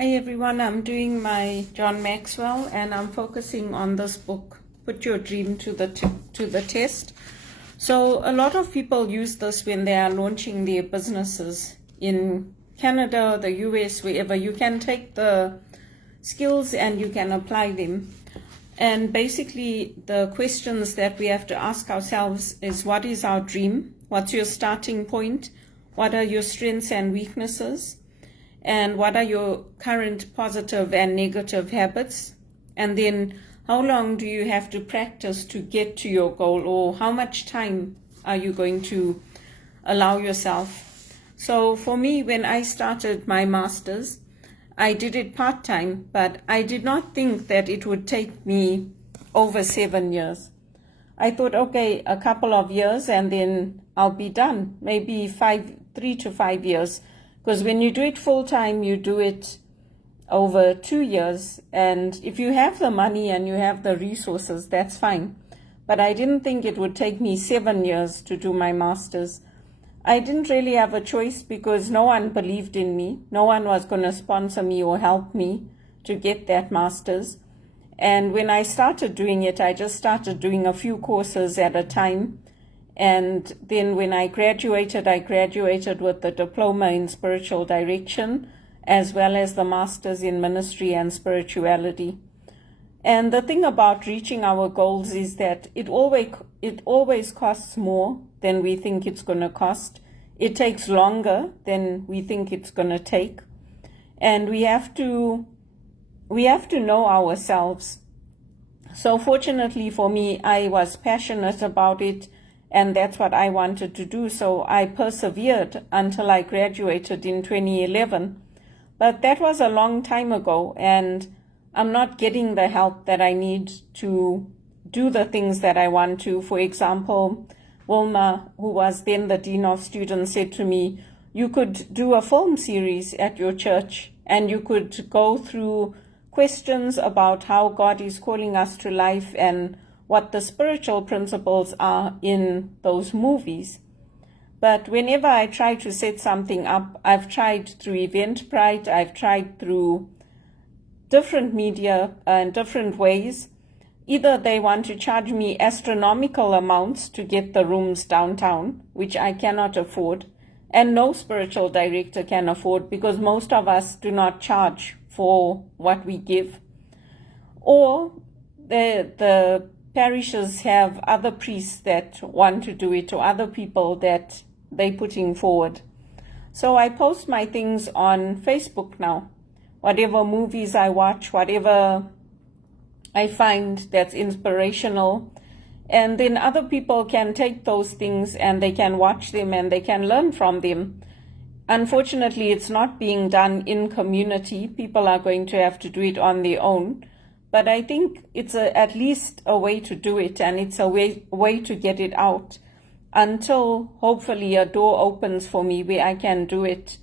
Hey everyone, I'm doing my John Maxwell and I'm focusing on this book, Put Your Dream to the Test. So a lot of people use this when they are launching their businesses in Canada, the US, wherever. You can take the skills and you can apply them. And basically the questions that we have to ask ourselves is, what is our dream? What's your starting point? What are your strengths and weaknesses? And what are your current positive and negative habits? And then how long do you have to practice to get to your goal, or how much time are you going to allow yourself? So for me, when I started my master's, I did it part-time, but I did not think that it would take me over 7 years. I thought, okay, a couple of years and then I'll be done, maybe 3 to 5 years. Because when you do it full-time, you do it over 2 years. And if you have the money and you have the resources, that's fine. But I didn't think it would take me 7 years to do my master's. I didn't really have a choice because no one believed in me. No one was going to sponsor me or help me to get that master's. And when I started doing it, I just started doing a few courses at a time. And then when I graduated with the diploma in spiritual direction, as well as the master's in ministry and spirituality. And the thing about reaching our goals is that it always costs more than we think it's going to cost. It takes longer than we think it's going to take. And we have to know ourselves. So fortunately for me, I was passionate about it. And that's what I wanted to do. So I persevered until I graduated in 2011. But that was a long time ago, and I'm not getting the help that I need to do the things that I want to. For example, Wilma, who was then the Dean of Students, said to me, you could do a film series at your church, and you could go through questions about how God is calling us to life and what the spiritual principles are in those movies. But whenever I try to set something up, I've tried through Eventbrite, I've tried through different media and different ways. Either they want to charge me astronomical amounts to get the rooms downtown, which I cannot afford, and no spiritual director can afford because most of us do not charge for what we give. Or the parishes have other priests that want to do it, or other people that they're putting forward. So I post my things on Facebook now. Whatever movies I watch, whatever I find that's inspirational. And then other people can take those things and they can watch them and they can learn from them. Unfortunately, it's not being done in community. People are going to have to do it on their own. But I think it's at least a way to do it, and it's a way to get it out until hopefully a door opens for me where I can do it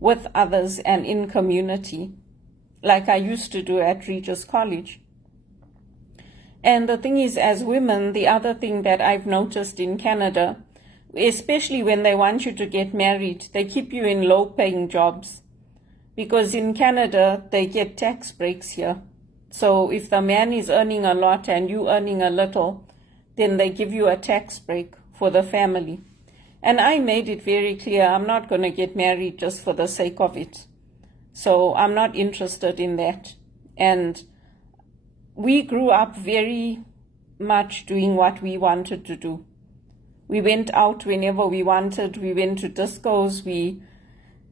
with others and in community, like I used to do at Regis College. And the thing is, as women, the other thing that I've noticed in Canada, especially when they want you to get married, they keep you in low-paying jobs. Because in Canada, they get tax breaks here. So if the man is earning a lot and you earning a little, then they give you a tax break for the family. And I made it very clear, I'm not going to get married just for the sake of it. So I'm not interested in that. And we grew up very much doing what we wanted to do. We went out whenever we wanted. We went to discos. We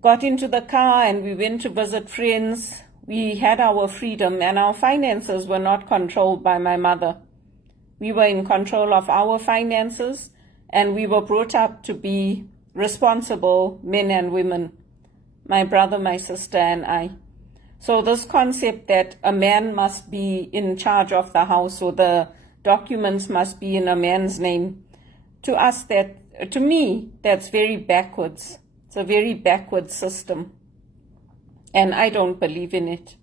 got into the car and we went to visit friends. We had our freedom and our finances were not controlled by my mother. We were in control of our finances and we were brought up to be responsible men and women, my brother, my sister, and I. So this concept that a man must be in charge of the house or the documents must be in a man's name, to me, that's very backwards. It's a very backward system. And I don't believe in it.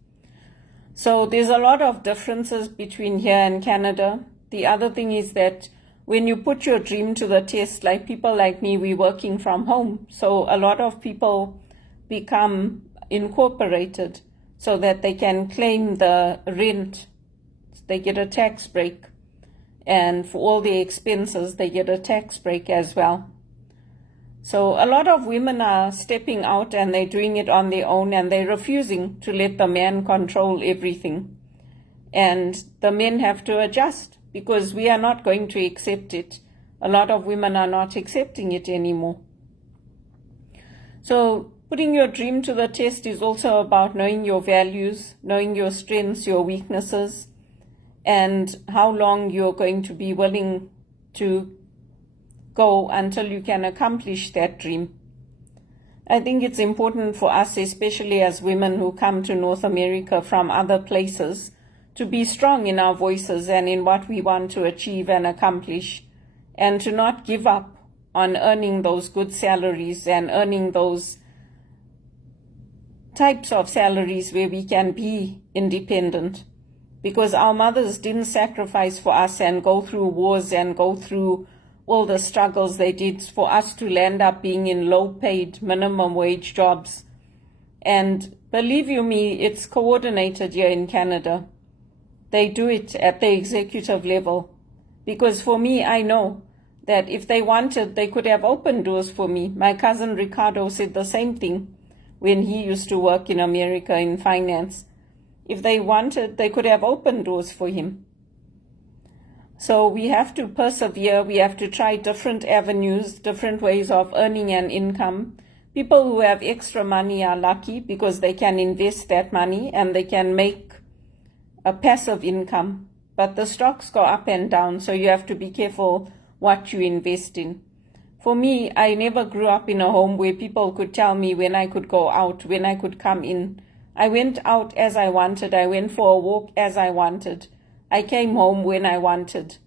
So there's a lot of differences between here and Canada. The other thing is that when you put your dream to the test, like people like me, we're working from home. So a lot of people become incorporated. so that they can claim the rent. They get a tax break. And for all the expenses, they get a tax break as well. So a lot of women are stepping out and they're doing it on their own, and they're refusing to let the man control everything. And the men have to adjust, because we are not going to accept it. A lot of women are not accepting it anymore. So putting your dream to the test is also about knowing your values, knowing your strengths, your weaknesses, and how long you're going to be willing to go until you can accomplish that dream. I think it's important for us, especially as women who come to North America from other places, to be strong in our voices and in what we want to achieve and accomplish, and to not give up on earning those good salaries and earning those types of salaries where we can be independent. Because our mothers didn't sacrifice for us and go through wars and go through all the struggles they did for us to land up being in low-paid minimum wage jobs. And believe you me, it's coordinated here in Canada. They do it at the executive level. Because for me, I know that if they wanted, they could have opened doors for me. My cousin Ricardo said the same thing when he used to work in America in finance. If they wanted, they could have opened doors for him. So we have to persevere. We have to try different avenues, different ways of earning an income. People who have extra money are lucky because they can invest that money and they can make a passive income. But the stocks go up and down, so you have to be careful what you invest in. For me, I never grew up in a home where people could tell me when I could go out, when I could come in. I went out as I wanted. I went for a walk as I wanted. I came home when I wanted.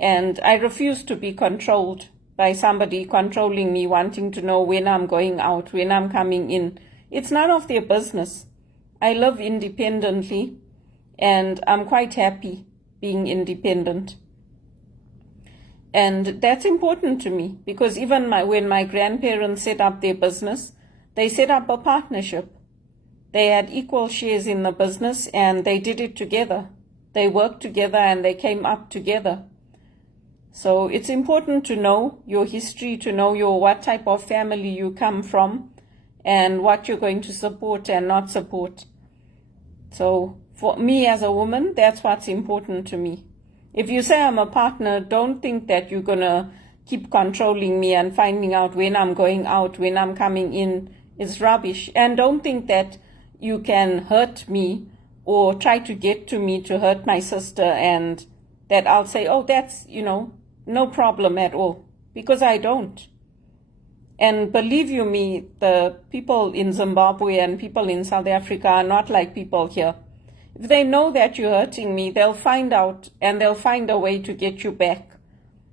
And I refused to be controlled by somebody controlling me, wanting to know when I'm going out, when I'm coming in. It's none of their business. I live independently, and I'm quite happy being independent. And that's important to me, because even when my grandparents set up their business, they set up a partnership. They had equal shares in the business, and they did it together. They worked together and they came up together. So it's important to know your history, to know what type of family you come from, and what you're going to support and not support. So for me as a woman, that's what's important to me. If you say I'm a partner, don't think that you're going to keep controlling me and finding out when I'm going out, when I'm coming in. It's rubbish. And don't think that you can hurt me or try to get to me to hurt my sister, and that I'll say, oh, that's, no problem at all, because I don't. And believe you me, the people in Zimbabwe and people in South Africa are not like people here. If they know that you're hurting me, they'll find out and they'll find a way to get you back.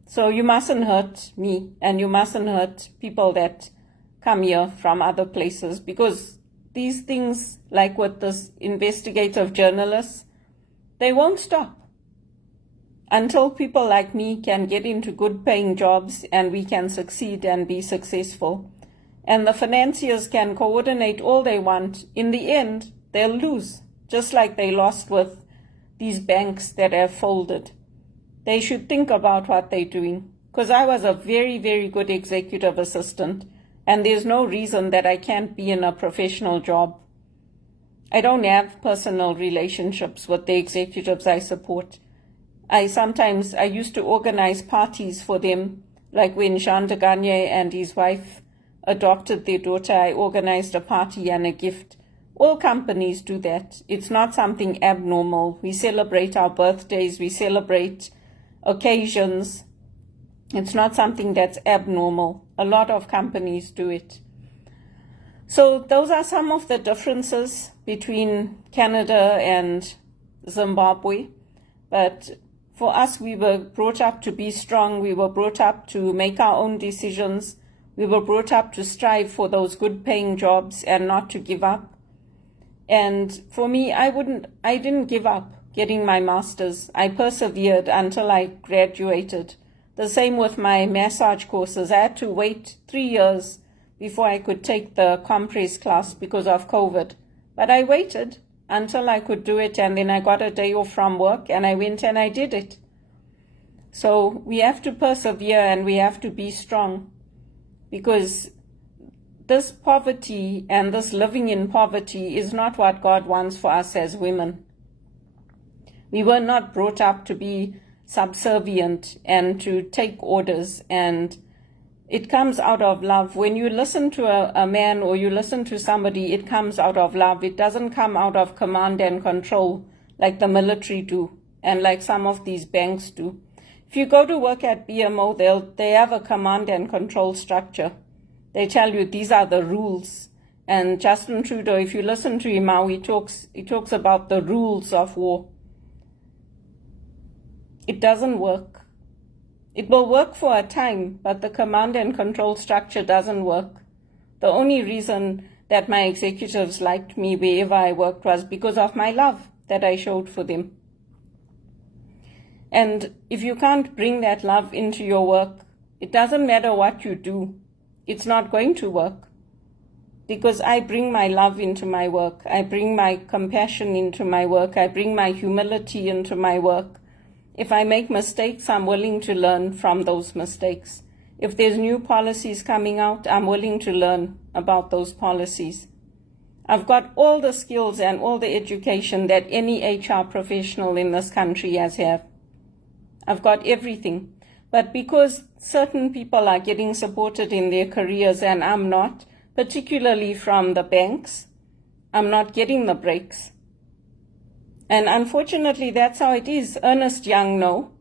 So you mustn't hurt me, and you mustn't hurt people that come here from other places, because these things, like with this investigative journalists, they won't stop until people like me can get into good paying jobs and we can succeed and be successful. And the financiers can coordinate all they want. In the end, they'll lose, just like they lost with these banks that have folded. They should think about what they're doing, because I was a very, very good executive assistant, and there's no reason that I can't be in a professional job. I don't have personal relationships with the executives I support. I used to organize parties for them, like when Jean de Gagne and his wife adopted their daughter, I organized a party and a gift. All companies do that. It's not something abnormal. We celebrate our birthdays, we celebrate occasions. It's not something that's abnormal. A lot of companies do it. So those are some of the differences between Canada and Zimbabwe. But for us, we were brought up to be strong. We were brought up to make our own decisions. We were brought up to strive for those good paying jobs and not to give up. And for me, I didn't give up getting my master's. I persevered until I graduated. The same with my massage courses. I had to wait 3 years before I could take the compress class because of COVID. But I waited, until I could do it, and then I got a day off from work and I went and I did it. So we have to persevere and we have to be strong, because this poverty and this living in poverty is not what God wants for us as women. We were not brought up to be subservient and to take orders, and it comes out of love. When you listen to a man or you listen to somebody, it comes out of love. It doesn't come out of command and control like the military do and like some of these banks do. If you go to work at BMO, they have a command and control structure. They tell you these are the rules. And Justin Trudeau, if you listen to him now, he talks about the rules of war. It doesn't work. It will work for a time, but the command and control structure doesn't work. The only reason that my executives liked me wherever I worked was because of my love that I showed for them. And if you can't bring that love into your work, it doesn't matter what you do. It's not going to work. Because I bring my love into my work. I bring my compassion into my work. I bring my humility into my work. If I make mistakes, I'm willing to learn from those mistakes. If there's new policies coming out, I'm willing to learn about those policies. I've got all the skills and all the education that any HR professional in this country has had. I've got everything. But because certain people are getting supported in their careers and I'm not, particularly from the banks, I'm not getting the breaks. And unfortunately, that's how it is. Ernst Young know.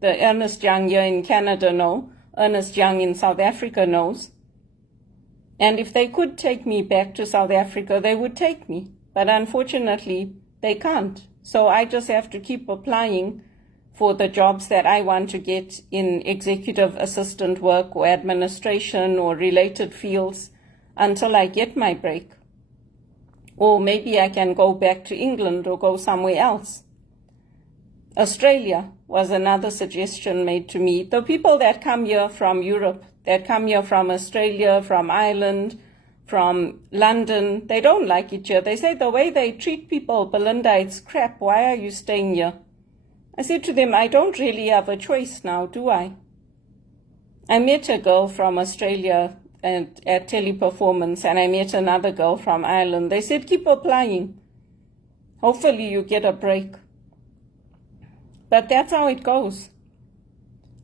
The Ernst Young here in Canada know. Ernst Young in South Africa knows. And if they could take me back to South Africa, they would take me. But unfortunately, they can't. So I just have to keep applying for the jobs that I want to get in executive assistant work or administration or related fields until I get my break. Or maybe I can go back to England or go somewhere else. Australia was another suggestion made to me. The people that come here from Europe, that come here from Australia, from Ireland, from London, they don't like it here. They say the way they treat people, Belinda, it's crap. Why are you staying here? I said to them, I don't really have a choice now, do I? I met a girl from Australia at Teleperformance, and I met another girl from Ireland. They said, keep applying. Hopefully you get a break. But that's how it goes.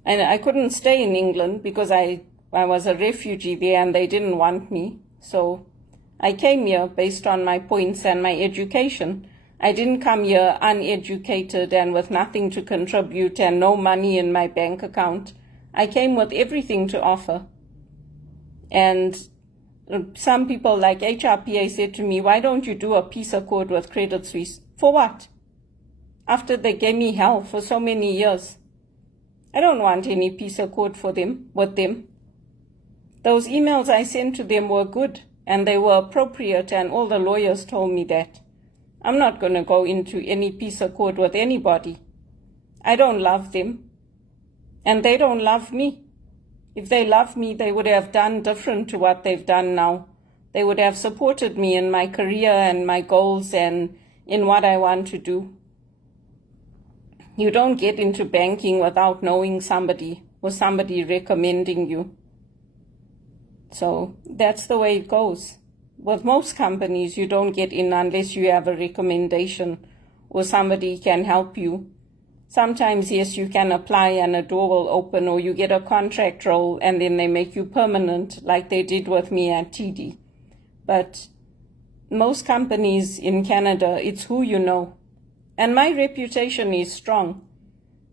And I couldn't stay in England because I was a refugee there and they didn't want me. So I came here based on my points and my education. I didn't come here uneducated and with nothing to contribute and no money in my bank account. I came with everything to offer. And some people like HRPA said to me, why don't you do a peace accord with Credit Suisse? For what? After they gave me hell for so many years. I don't want any peace accord with them. Those emails I sent to them were good and they were appropriate, and all the lawyers told me that. I'm not going to go into any peace accord with anybody. I don't love them, and they don't love me. If they loved me, they would have done different to what they've done now. They would have supported me in my career and my goals and in what I want to do. You don't get into banking without knowing somebody or somebody recommending you. So that's the way it goes. With most companies, you don't get in unless you have a recommendation or somebody can help you. Sometimes, yes, you can apply and a door will open, or you get a contract role and then they make you permanent like they did with me at TD. But most companies in Canada, it's who you know. And my reputation is strong.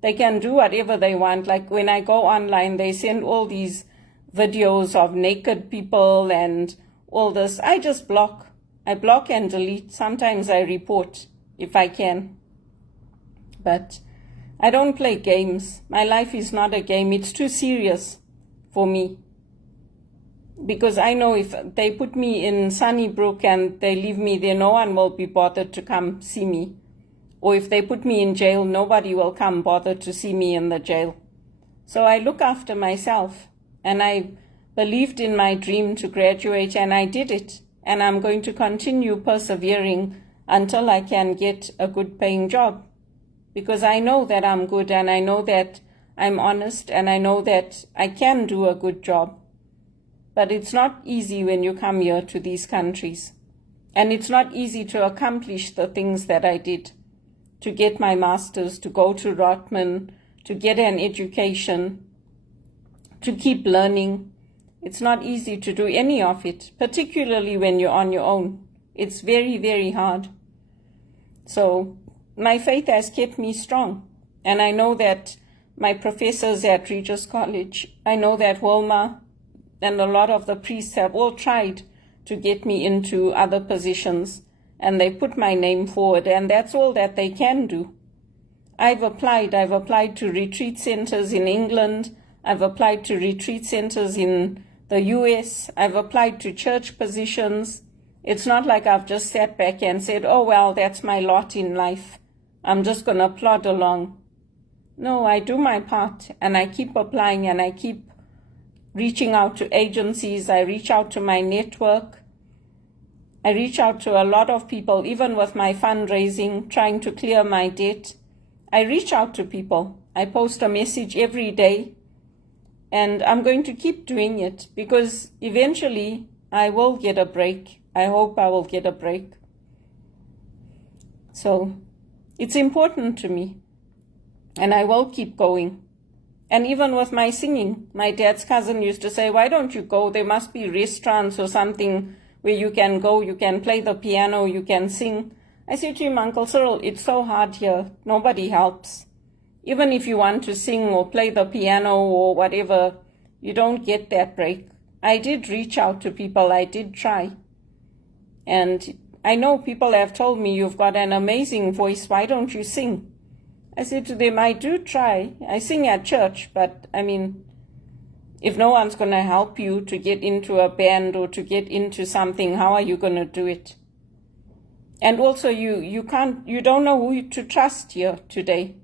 They can do whatever they want. Like when I go online, they send all these videos of naked people and all this. I just block. I block and delete. Sometimes I report if I can. But I don't play games. My life is not a game. It's too serious for me. Because I know if they put me in Sunnybrook and they leave me there, no one will be bothered to come see me. Or if they put me in jail, nobody will come bother to see me in the jail. So I look after myself. And I believed in my dream to graduate, and I did it. And I'm going to continue persevering until I can get a good paying job, because I know that I'm good, and I know that I'm honest, and I know that I can do a good job. But it's not easy when you come here to these countries. And it's not easy to accomplish the things that I did, to get my master's, to go to Rotman, to get an education, to keep learning. It's not easy to do any of it, particularly when you're on your own. It's very, very hard. So my faith has kept me strong. And I know that my professors at Regis College, I know that Wilma and a lot of the priests have all tried to get me into other positions, and they put my name forward, and that's all that they can do. I've applied to retreat centers in England, I've applied to retreat centers in the US, I've applied to church positions. It's not like I've just sat back and said, oh well, that's my lot in life, I'm just going to plod along. No, I do my part, and I keep applying, and I keep reaching out to agencies. I reach out to my network. I reach out to a lot of people, even with my fundraising, trying to clear my debt. I reach out to people. I post a message every day, and I'm going to keep doing it, because eventually I will get a break. I hope I will get a break. So it's important to me, and I will keep going. And even with my singing, my dad's cousin used to say, why don't you go? There must be restaurants or something where you can go, you can play the piano, you can sing. I said to him, Uncle Cyril, it's so hard here. Nobody helps. Even if you want to sing or play the piano or whatever, you don't get that break. I did reach out to people. I did try. And I know people have told me, you've got an amazing voice. Why don't you sing? I said to them, I do try. I sing at church, but I mean, if no one's going to help you to get into a band or to get into something, how are you going to do it? And also, you don't know who to trust here today.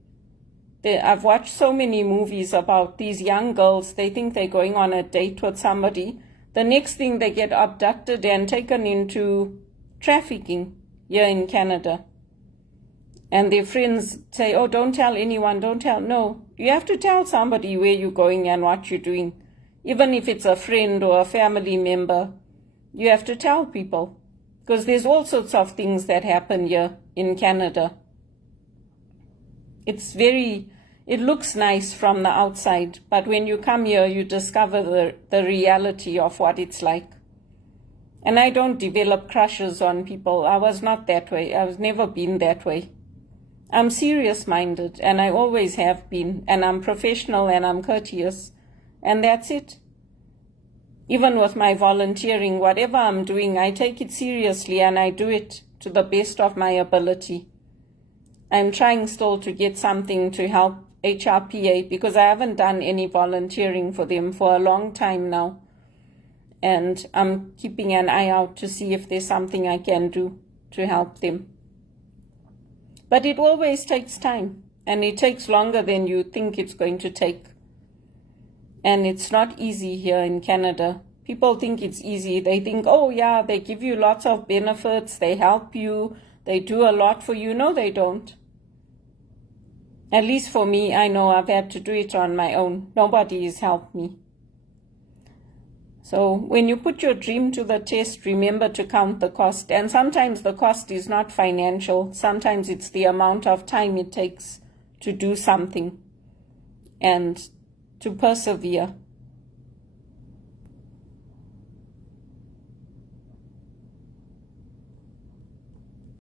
I've watched so many movies about these young girls. They think they're going on a date with somebody. The next thing, they get abducted and taken into trafficking here in Canada. And their friends say, oh, don't tell anyone, don't tell. No, you have to tell somebody where you're going and what you're doing. Even if it's a friend or a family member, you have to tell people. Because there's all sorts of things that happen here in Canada. It looks nice from the outside, but when you come here, you discover the reality of what it's like. And I don't develop crushes on people. I was not that way. I've never been that way. I'm serious-minded, and I always have been, and I'm professional, and I'm courteous, and that's it. Even with my volunteering, whatever I'm doing, I take it seriously, and I do it to the best of my ability. I'm trying still to get something to help HRPA, because I haven't done any volunteering for them for a long time now, and I'm keeping an eye out to see if there's something I can do to help them. But it always takes time, and it takes longer than you think it's going to take. And it's not easy here in Canada. People think it's easy. They think, oh yeah, they give you lots of benefits, they help you, they do a lot for you. No, they don't. At least for me, I know I've had to do it on my own. Nobody has helped me. So when you put your dream to the test, remember to count the cost. And sometimes the cost is not financial. Sometimes it's the amount of time it takes to do something and to persevere.